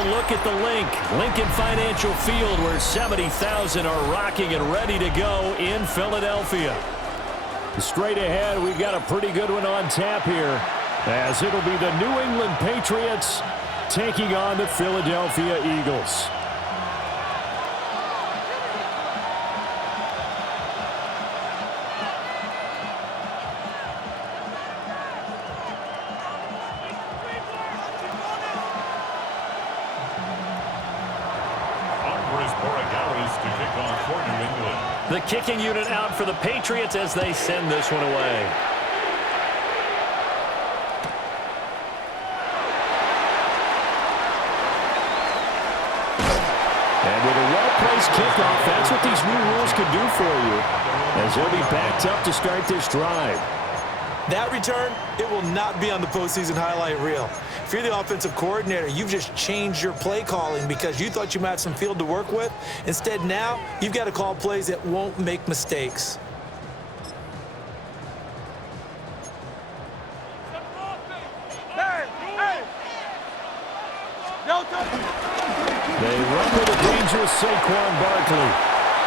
a look at the Lincoln Financial Field, where 70,000 are rocking and ready to go in Philadelphia. Straight ahead, we've got a pretty good one on tap here, as it'll be the New England Patriots taking on the Philadelphia Eagles. The kicking unit out for the Patriots as they send this one away. And with a well-placed kickoff, that's what these new rules can do for you, as they'll be backed up to start this drive. That return, it will not be on the postseason highlight reel. If you're the offensive coordinator, you've just changed your play calling because you thought you might have some field to work with. Instead, now, you've got to call plays that won't make mistakes. They run with a dangerous Saquon Barkley.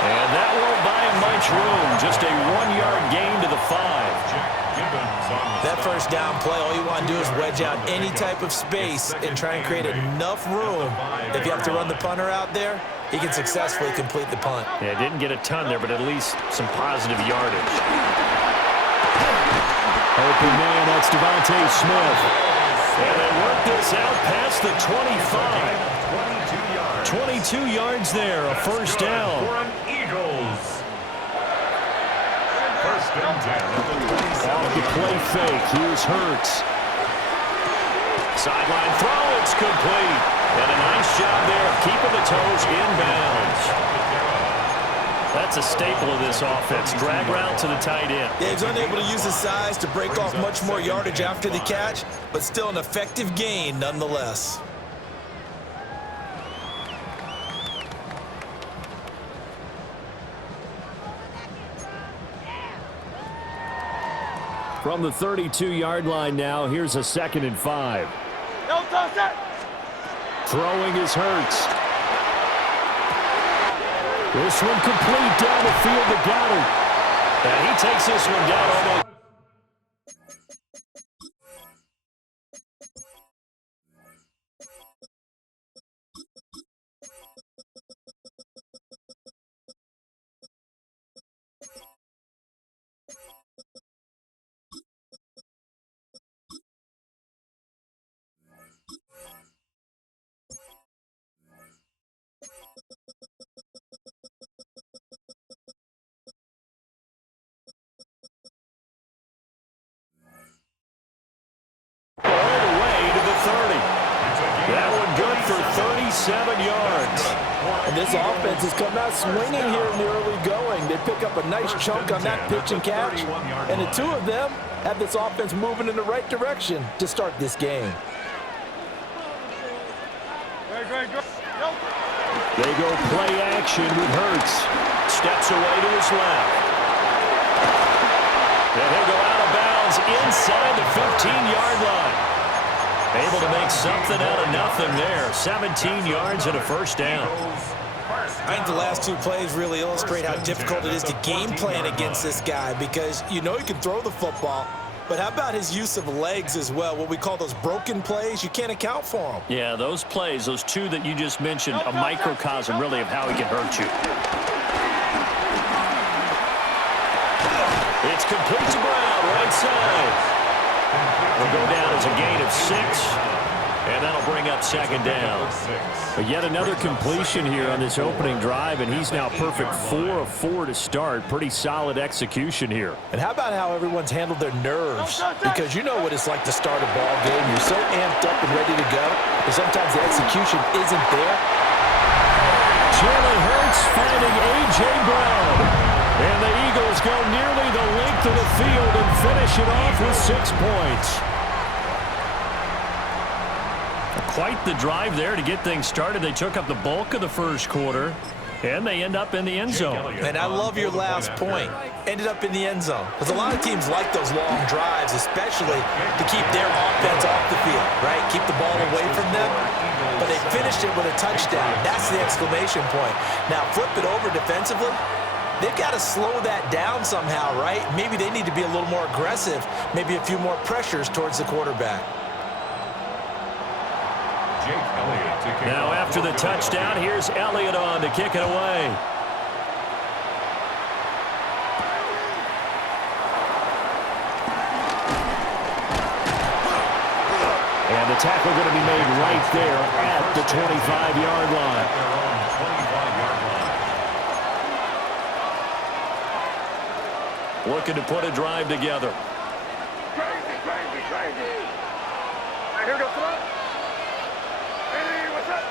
And that won't buy him much room. Just a 1-yard gain to the 5. That first down play, all you want to do is wedge out any type of space and try and create enough room. If you have to run the punter out there, he can successfully complete the punt. Yeah, didn't get a ton there, but at least some positive yardage. Open man, that's Devontae Smith. And they work this out past the 25. 22 yards there, a first down. For an Eagles. First and 10. Off the play fake, here's Hurts. Sideline throw, it's complete. And a nice job there of keeping the toes inbounds. That's a staple of this offense. Drag route to the tight end. Yeah, he's unable to use his size to break off much more yardage after the catch, but still an effective gain nonetheless. From the 32-yard line now, here's a 2nd and 5. Throwing is Hurts. This one complete down the field to Goddard. And he takes this one down almost. That one good for 37 yards. And this offense has come out swinging here in the early going. They pick up a nice chunk on that pitch and catch. And the two of them have this offense moving in the right direction to start this game. They go play action with Hurts. Steps away to his left. And he'll go out of bounds inside the 15-yard line. Able to make something out of nothing there. 17 yards and a first down. I think the last two plays really illustrate how difficult it is to game plan against this guy, because you know he can throw the football, but how about his use of legs as well? What we call those broken plays, you can't account for them. Yeah, those plays, those two that you just mentioned, a microcosm really of how he can hurt you. It's complete to Brown, right side. Will go down as a gain of 6, and that'll bring up 2nd down. But yet another completion here on this opening drive, and he's now perfect 4 of 4 to start. Pretty solid execution here. And how about how everyone's handled their nerves? Because you know what it's like to start a ball game. You're so amped up and ready to go, but sometimes the execution isn't there. Jalen Hurts finding A.J. Brown. And the Eagles go nearly the length of the field and finish it off with 6 points. Quite the drive there to get things started. They took up the bulk of the first quarter, and they end up in the end zone. And I love your last point. Ended up in the end zone. Because a lot of teams like those long drives, especially to keep their offense off the field, right? Keep the ball away from them. but they finished it with a touchdown. That's the exclamation point. Now flip it over defensively. They've got to slow that down somehow, right? Maybe they need to be a little more aggressive, maybe a few more pressures towards the quarterback. Now after the touchdown, here's Elliott on to kick it away. And the tackle going to be made right there at the 25-yard line. Looking to put a drive together. Crazy. Right here, go front. Hey, what's up?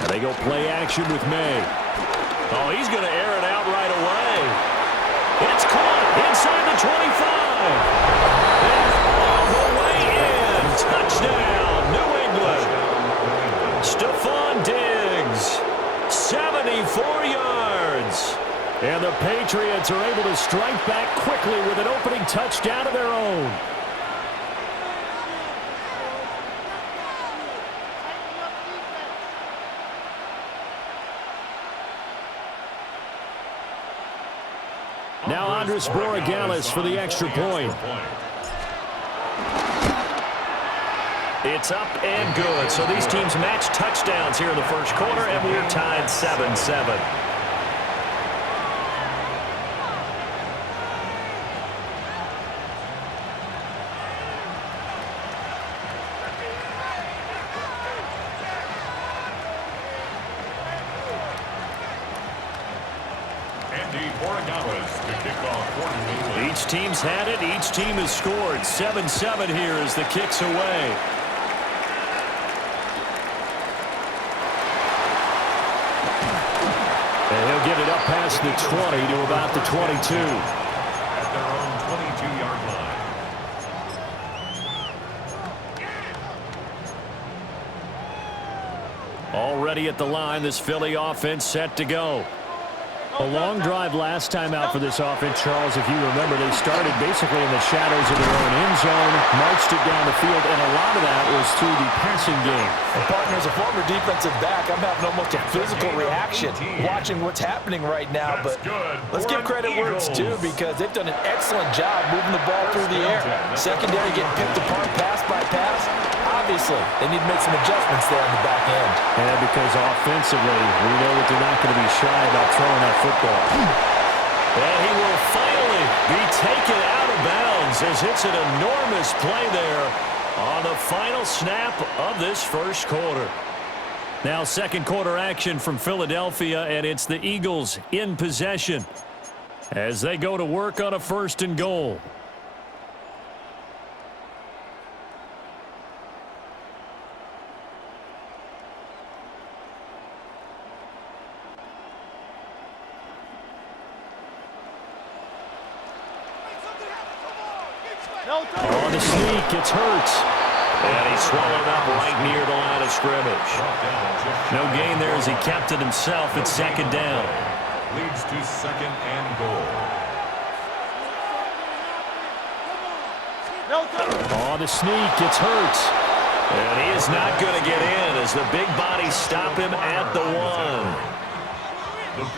And they go play action with May. Oh, he's going to air it out right away. It's caught inside the 25. And all the way in. Touchdown, New England. Stephon Diggs, 74 yards. And the Patriots are able to strike back quickly with an opening touchdown of their own. Now Andres Borregales for the extra point. It's up and good. So these teams match touchdowns here in the first quarter, and we're tied 7-7. Each team's had it. Each team has scored. 7-7 here as the kick's away. And he'll get it up past the 20 to about the 22. At their own 22-yard line. Already at the line, this Philly offense set to go. A long drive last time out for this offense, Charles. If you remember, they started basically in the shadows of their own end zone, marched it down the field, and a lot of that was through the passing game. And partner, as a former defensive back, I'm having almost a physical reaction watching what's happening right now. But let's give credit where it's due, because they've done an excellent job moving the ball through the air. Secondary getting picked apart pass by pass. Obviously, they need to make some adjustments there on the back end. And because offensively, we know that they're not going to be shy about throwing that football. And he will finally be taken out of bounds as it's an enormous play there on the final snap of this first quarter. Now second quarter action from Philadelphia, and it's the Eagles in possession as they go to work on a 1st and goal. On the sneak, it's Hurts. And he's swallowed up right near the line of scrimmage. No gain there as he kept it himself. It's 2nd down. Leads to 2nd and goal. On the sneak, it's Hurts. And he is not going to get in as the big bodies stop him at the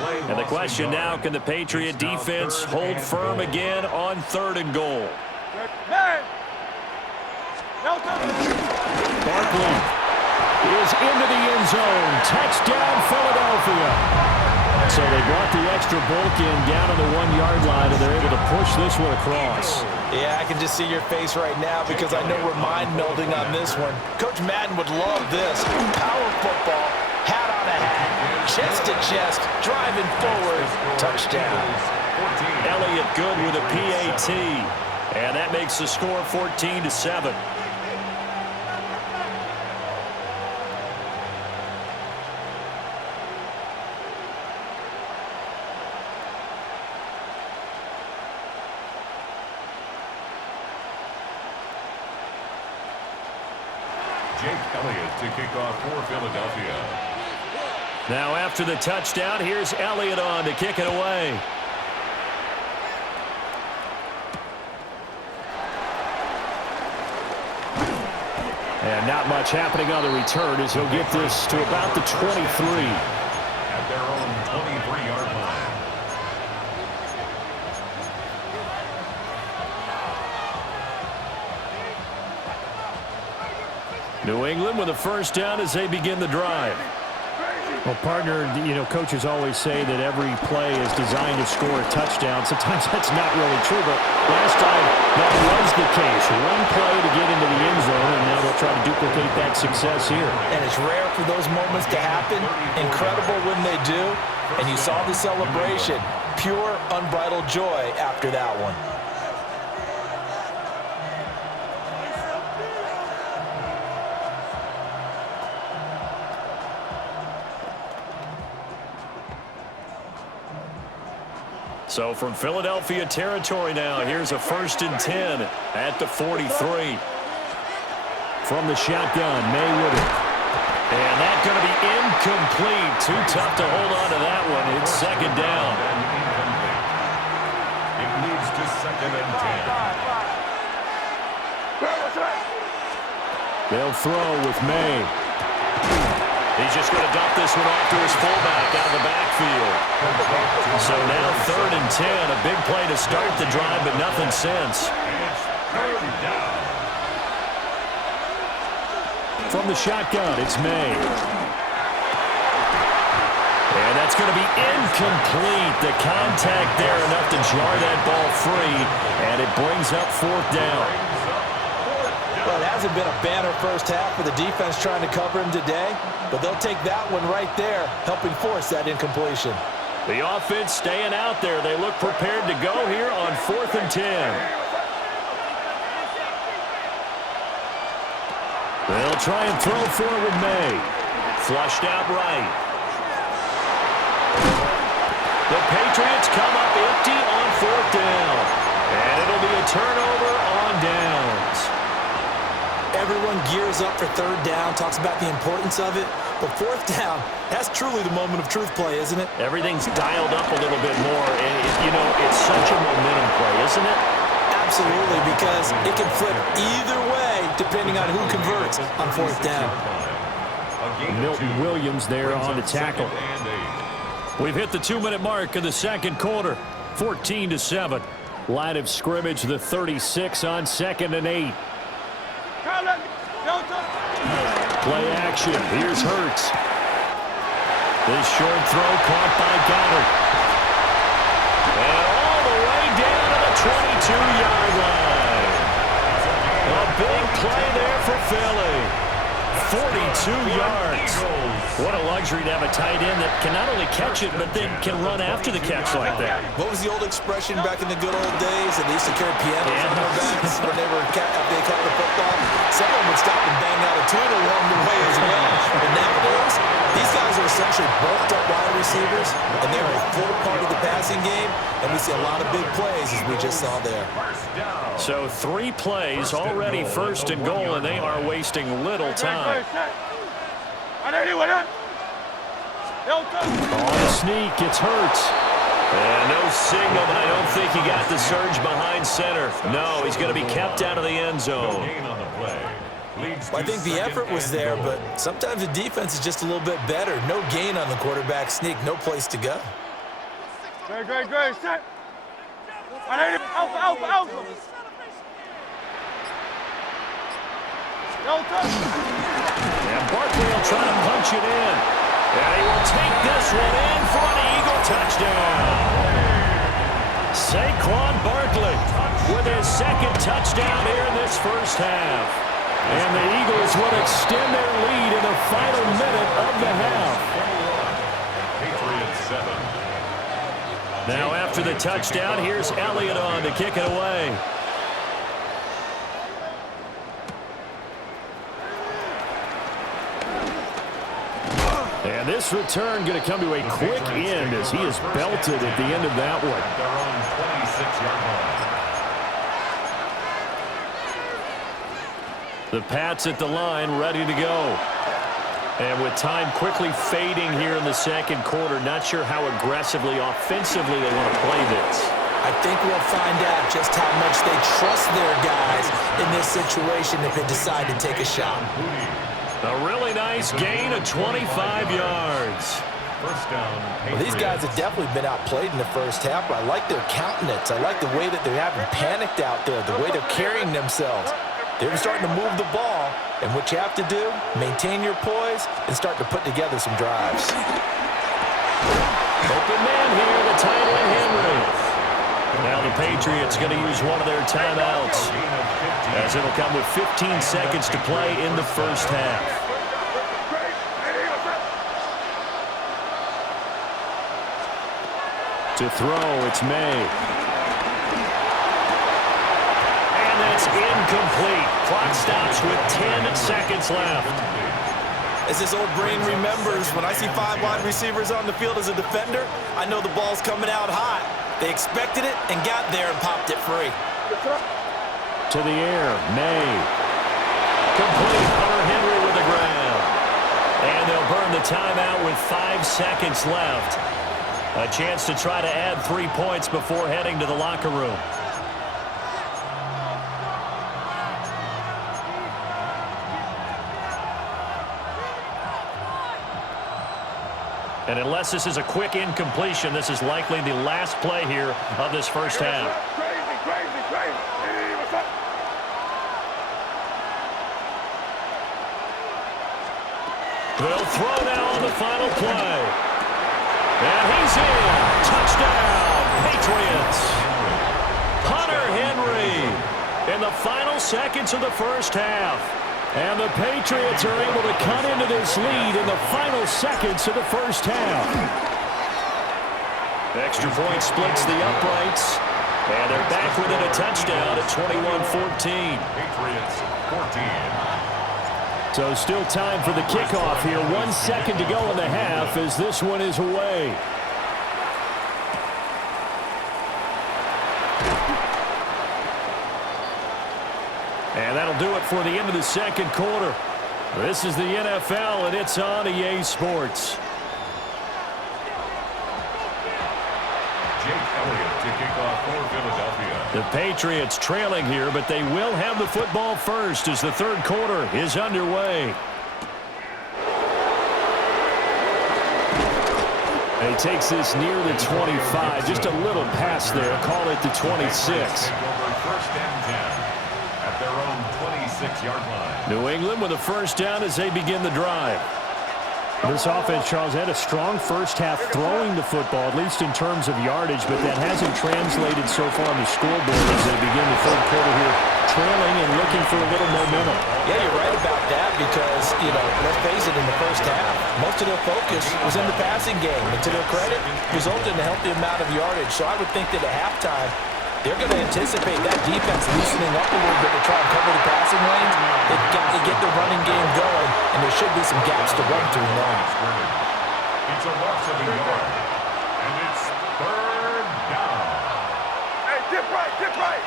1. And the question now, can the Patriot defense hold firm again on 3rd and goal? Barkley is into the end zone. Touchdown, Philadelphia. So they brought the extra bulk in down on the 1-yard line, and they're able to push this one across. Yeah, I can just see your face right now because I know we're mind melding on this one. Coach Madden would love this. Power football, hat on a hat, chest to chest, driving forward, touchdown. Elliott good with a PAT. And that makes the score 14-7. Jake Elliott to kick off for Philadelphia. Now after the touchdown, here's Elliott on to kick it away. And not much happening on the return as he'll get this to about the 23. At their own 23-yard line. New England with a first down as they begin the drive. Well, partner, coaches always say that every play is designed to score a touchdown. Sometimes that's not really true, but last time that was the case. One play to get into the end zone, and now they'll try to duplicate that success here. And it's rare for those moments to happen. Incredible when they do. And you saw the celebration. Pure, unbridled joy after that one. So from Philadelphia territory now, here's a 1st and 10 at the 43. From the shotgun, May with it. And that's going to be incomplete. Too tough to hold on to that one. It's 2nd down. It leads to 2nd and 10. They'll throw with May. He's just going to dump this one off to his fullback out of the backfield. So now 3rd and 10. A big play to start the drive, but nothing since. From the shotgun, it's May. And that's going to be incomplete. The contact there enough to jar that ball free, and it brings up 4th down. Well, it hasn't been a banner first half for the defense trying to cover him today, but they'll take that one right there, helping force that incompletion. The offense staying out there. They look prepared to go here on 4th and 10. They'll try and throw forward May. Flushed out right. The Patriots come up empty on 4th down. And it'll be a turnover on downs. Everyone gears up for 3rd down, talks about the importance of it. But 4th down, that's truly the moment of truth play, isn't it? Everything's dialed up a little bit more. And, it's such a momentum play, isn't it? Absolutely, because it can flip either way depending on who converts on 4th down. Milton Williams there on the tackle. We've hit the 2-minute mark of the 2nd quarter. 14-7. Line of scrimmage, the 36 on 2nd and 8. Play action. Here's Hurts. This short throw caught by Goddard. And all the way down to the 22-yard line. A big play there for Philly. 42 yards. What a luxury to have a tight end that can not only catch it, but then can run after the catch like that. What was the old expression back in the good old days? And they used to carry pianos on their backs when they caught the football. Someone would stop and bang out a tune along the way as well. But nowadays, these guys are essentially bulked up wide receivers, and they're a full part of the passing game, and we see a lot of big plays as we just saw there. So 3 plays already 1st and goal, and they are wasting little time. On a sneak, it's Hurts. And no signal, but I don't think he got the surge behind center. No, he's going to be kept out of the end zone. I think the effort was there, but sometimes the defense is just a little bit better. No gain on the quarterback sneak, no place to go. Great, set. Alpha. And Barkley will try to punch it in. And he will take this one in for an Eagle touchdown. Saquon Barkley with his 2nd touchdown here in this first half. And the Eagles will extend their lead in the final minute of the half. Patriots 7. Now after the touchdown, here's Elliott on to kick it away. And this return going to come to a quick end as he is belted at the end of that one. Their own 26-yard line. The Pats at the line, ready to go. And with time quickly fading here in the 2nd quarter, not sure how aggressively, offensively they want to play this. I think we'll find out just how much they trust their guys in this situation if they decide to take a shot. A really nice gain of 25 yards. First down, Well, these guys have definitely been outplayed in the first half, but I like their countenance. I like the way that they haven't panicked out there, the way they're carrying themselves. They're starting to move the ball, and what you have to do, maintain your poise and start to put together some drives. Open man here, the tight end Henry. Now the Patriots going to use one of their timeouts, as it'll come with 15 seconds to play in the first half. To throw, it's May. And that's incomplete. Clock stops with 10 seconds left. As this old brain remembers, when I see 5 wide receivers on the field as a defender, I know the ball's coming out hot. They expected it and got there and popped it free. To the air, May. Complete, Hunter Henry with the grab. And they'll burn the timeout with 5 seconds left. A chance to try to add 3 points before heading to the locker room. And unless this is a quick incompletion, this is likely the last play here of this first half. Crazy. Hey, what's up? They'll throw now on the final play. And he's in. Touchdown, Patriots. Hunter Henry in the final seconds of the first half. And the Patriots are able to cut into this lead in the final seconds of the first half. Extra point splits the uprights. And they're back within a touchdown at 21-14. Patriots 14. So still time for the kickoff here. 1 second to go in the half as this one is away. And that'll do it for the end of the second quarter. This is the NFL, and it's on EA Sports. Jake Elliott to kick off for Philadelphia. The Patriots trailing here, but they will have the football first as the third quarter is underway. He takes this near the 25, just a little past there, call it the 26. First and 10 at their own 26-yard line. New England with a first down as they begin the drive. This offense, Charles, had a strong first half throwing the football, at least in terms of yardage, but that hasn't translated so far on the scoreboard as they begin the third quarter here, trailing and looking for a little momentum. Yeah, you're right about that because, let's face it, in the first half, most of their focus was in the passing game. And to their credit, resulted in a healthy amount of yardage. So I would think that at halftime, they're going to anticipate that defense loosening up a little bit to try and cover the passing lanes. They've got to get the running game going, and there should be some gaps to run through now. It's a loss of a yard, and it's third down. Hey, dip right.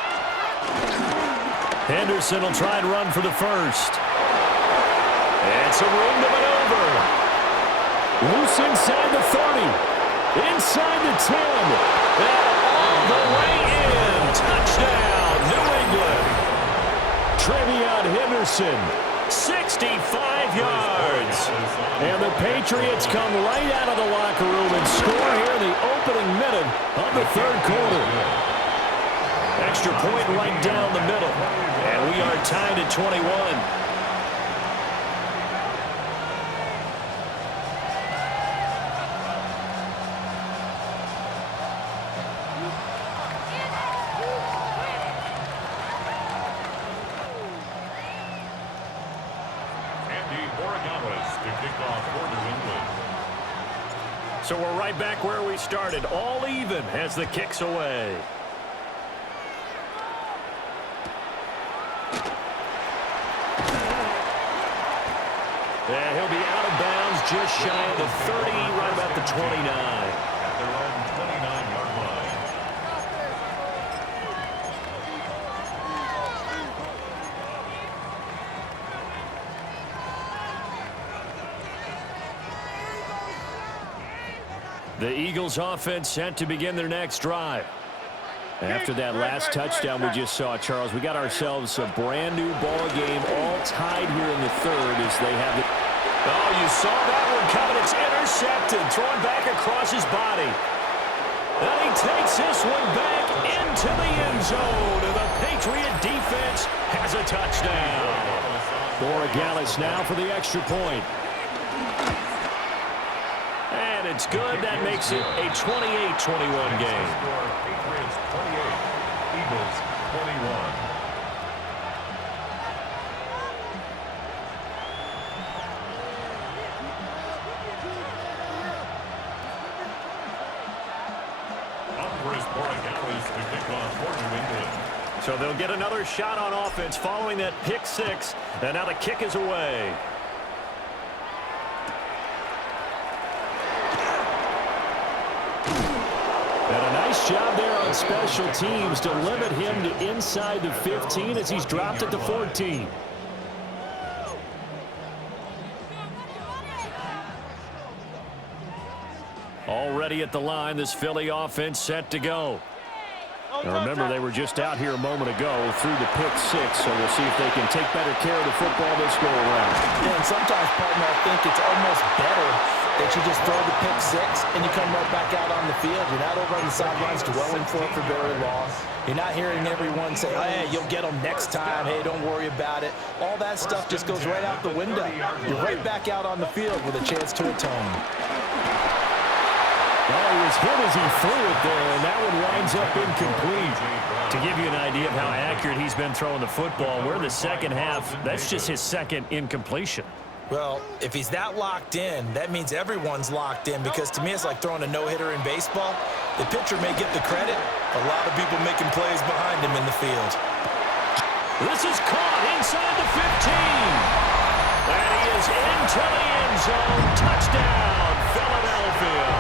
Henderson will try and run for the first. And some room to maneuver. Loose inside the 30. Inside the 10. And all the way in. Touchdown, New England. Trevion Henderson, 65 yards. And the Patriots come right out of the locker room and score here in the opening minute of the third quarter. Extra point right down the middle. And we are tied at 21. So we're right back where we started, all even as the kick's away. And he'll be out of bounds just shy of the 30, right about the 29. At their own 29-yard line. The Eagles offense set to begin their next drive. After that last touchdown we just saw, Charles, we got ourselves a brand new ball game, all tied here in the third as they have the... Oh, you saw that one coming. It's intercepted, thrown back across his body. And he takes this one back into the end zone, and the Patriot defense has a touchdown. Borregales now for the extra point. And it's good. That makes it a 28-21 game. Patriots 28, Eagles 21. So they'll get another shot on offense following that pick six. And now the kick is away. And a nice job there on special teams to limit him to inside the 15 as he's dropped at the 14. Already at the line, this Philly offense set to go. Now remember, they were just out here a moment ago through the pick six, so we'll see if they can take better care of the football this go around. Yeah, and sometimes, partner, I think it's almost better that you just throw the pick six and you come right back out on the field. You're not over on the sidelines dwelling for it for very long. You're not hearing everyone say, hey, you'll get them next time. Hey, don't worry about it. All that stuff just goes right out the window. You're right back out on the field with a chance to atone. Well, he was hit as he threw it there, and that one winds up incomplete. To give you an idea of how accurate he's been throwing the football, we're in the second half. That's just his second incompletion. Well, if he's that locked in, that means everyone's locked in, because to me it's like throwing a no-hitter in baseball. The pitcher may get the credit, a lot of people making plays behind him in the field. This is caught inside the 15. And he is into the end zone. Touchdown, Philadelphia.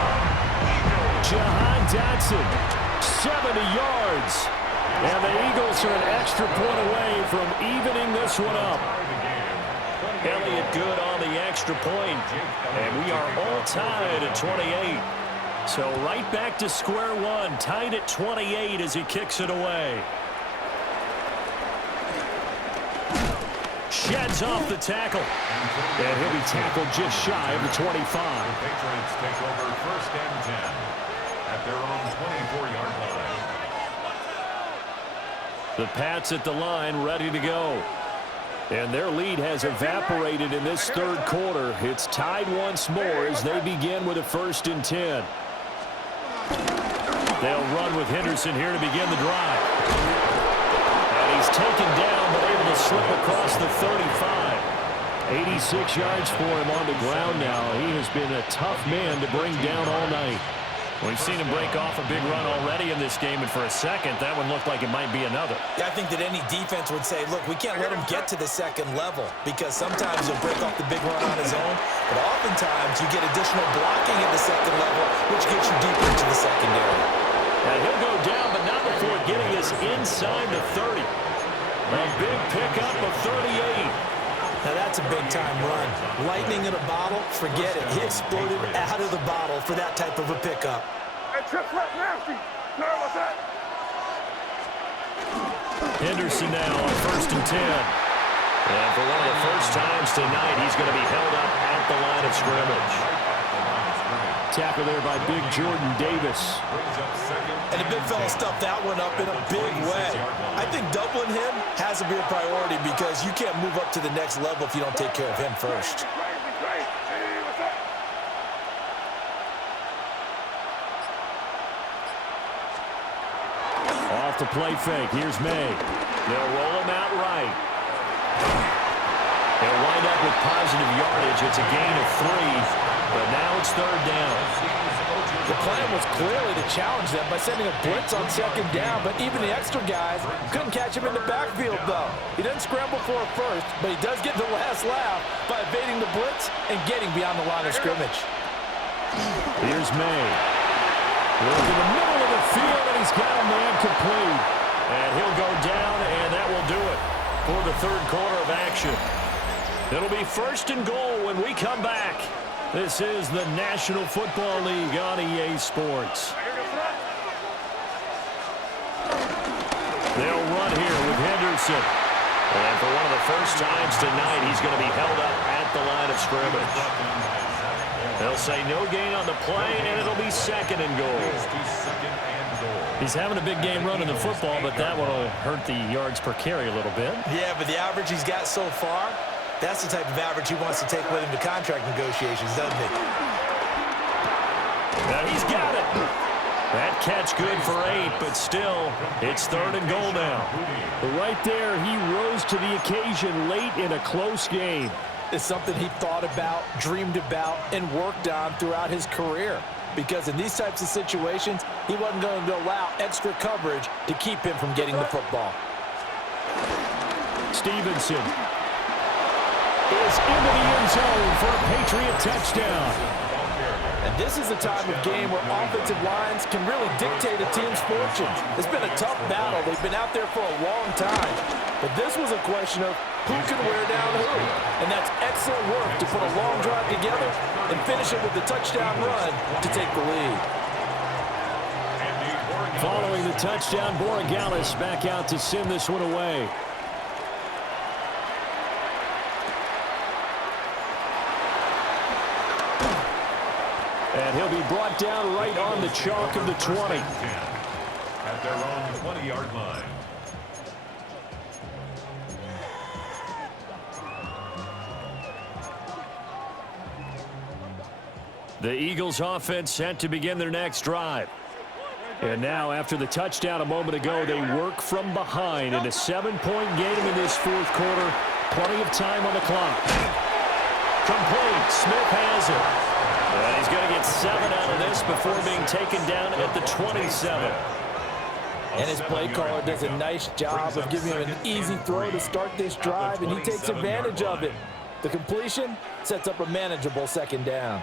Jahan Dotson, 70 yards. And the Eagles are an extra point away from evening this one up. Elliott good on the extra point. And we are all tied at 28. So right back to square one, tied at 28 as he kicks it away. Sheds off the tackle. And he'll be tackled just shy of the 25. The Patriots take over first and 10 at their own 24-yard line. The Pats at the line ready to go. And their lead has evaporated in this third quarter. It's tied once more as they begin with a 1st and 10. They'll run with Henderson here to begin the drive. And he's taken down but able to slip across the 35. 86 yards for him on the ground now. He has been a tough man to bring down all night. We've seen him break off a big run already in this game, and for a second, that one looked like it might be another. Yeah, I think that any defense would say, look, we can't let him get to the second level, because sometimes he'll break off the big run on his own, but oftentimes you get additional blocking at the second level, which gets you deeper into the secondary. And he'll go down, but not before getting this inside the 30. A big pickup of 38. Now that's a big-time run. Lightning in a bottle, forget it. He exploded out of the bottle for that type of a pickup. Hey, Chip, left nasty. You heard what's that? Henderson now on 1st and 10. And for one of the first times tonight, he's going to be held up at the line of scrimmage. Tackle there by big Jordan Davis. And the big fella stuffed that one up in a big way. I think doubling him has to be a priority, because you can't move up to the next level if you don't take care of him first. Off the play fake. Here's May. They'll roll him out right. They'll wind up with positive yardage. It's a gain of 3, but now it's 3rd down. The plan was clearly to challenge them by sending a blitz on 2nd down, but even the extra guys couldn't catch him in the backfield, though. He doesn't scramble for a first, but he does get the last laugh by evading the blitz and getting beyond the line of scrimmage. Here's May. Look in the middle of the field, and he's got a man complete. And he'll go down, and that will do it for the third quarter of action. It'll be 1st and goal when we come back. This is the National Football League on EA Sports. run here with Henderson. And for one of the first times tonight, he's going to be held up at the line of scrimmage. They'll say no gain on the play, and it'll be 2nd and goal. He's having a big game running the football, but that one will hurt the yards per carry a little bit. Yeah, but the average he's got so far, that's the type of average he wants to take with him to contract negotiations, doesn't he? Now he's got it. That catch good for 8, but still, it's 3rd and goal now. But right there, he rose to the occasion late in a close game. It's something he thought about, dreamed about, and worked on throughout his career. Because in these types of situations, he wasn't going to allow extra coverage to keep him from getting the football. Stevenson is into the end zone for a Patriot touchdown. And this is a time of game where offensive lines can really dictate a team's fortunes. It's been a tough battle. They've been out there for a long time. But this was a question of who can wear down who. And that's excellent work to put a long drive together and finish it with a touchdown run to take the lead. Following the touchdown, Borregales back out to send this one away. And he'll be brought down right on the chalk of the 20. At their own 20-yard line. The Eagles offense set to begin their next drive. And now, after the touchdown a moment ago, they work from behind in a 7-point game in this 4th quarter. Plenty of time on the clock. Complete. Smith has it. And he's going to get 7 out of this before being taken down at the 27. And his play caller does a nice job of giving him an easy throw to start this drive, and he takes advantage of it. The completion sets up a manageable 2nd down.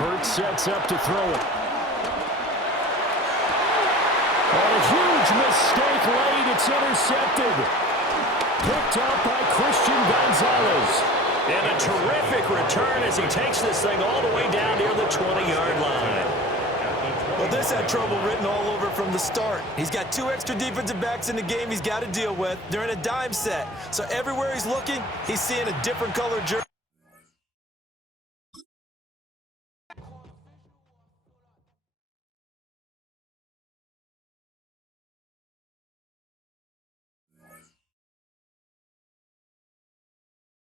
Hurts sets up to throw it. And a huge mistake late. It's intercepted. Picked up by Christian Gonzalez. And a terrific return as he takes this thing all the way down near the 20-yard line. Well, this had trouble written all over from the start. He's got 2 extra defensive backs in the game he's got to deal with. They're in a dime set. So everywhere he's looking, he's seeing a different color jersey.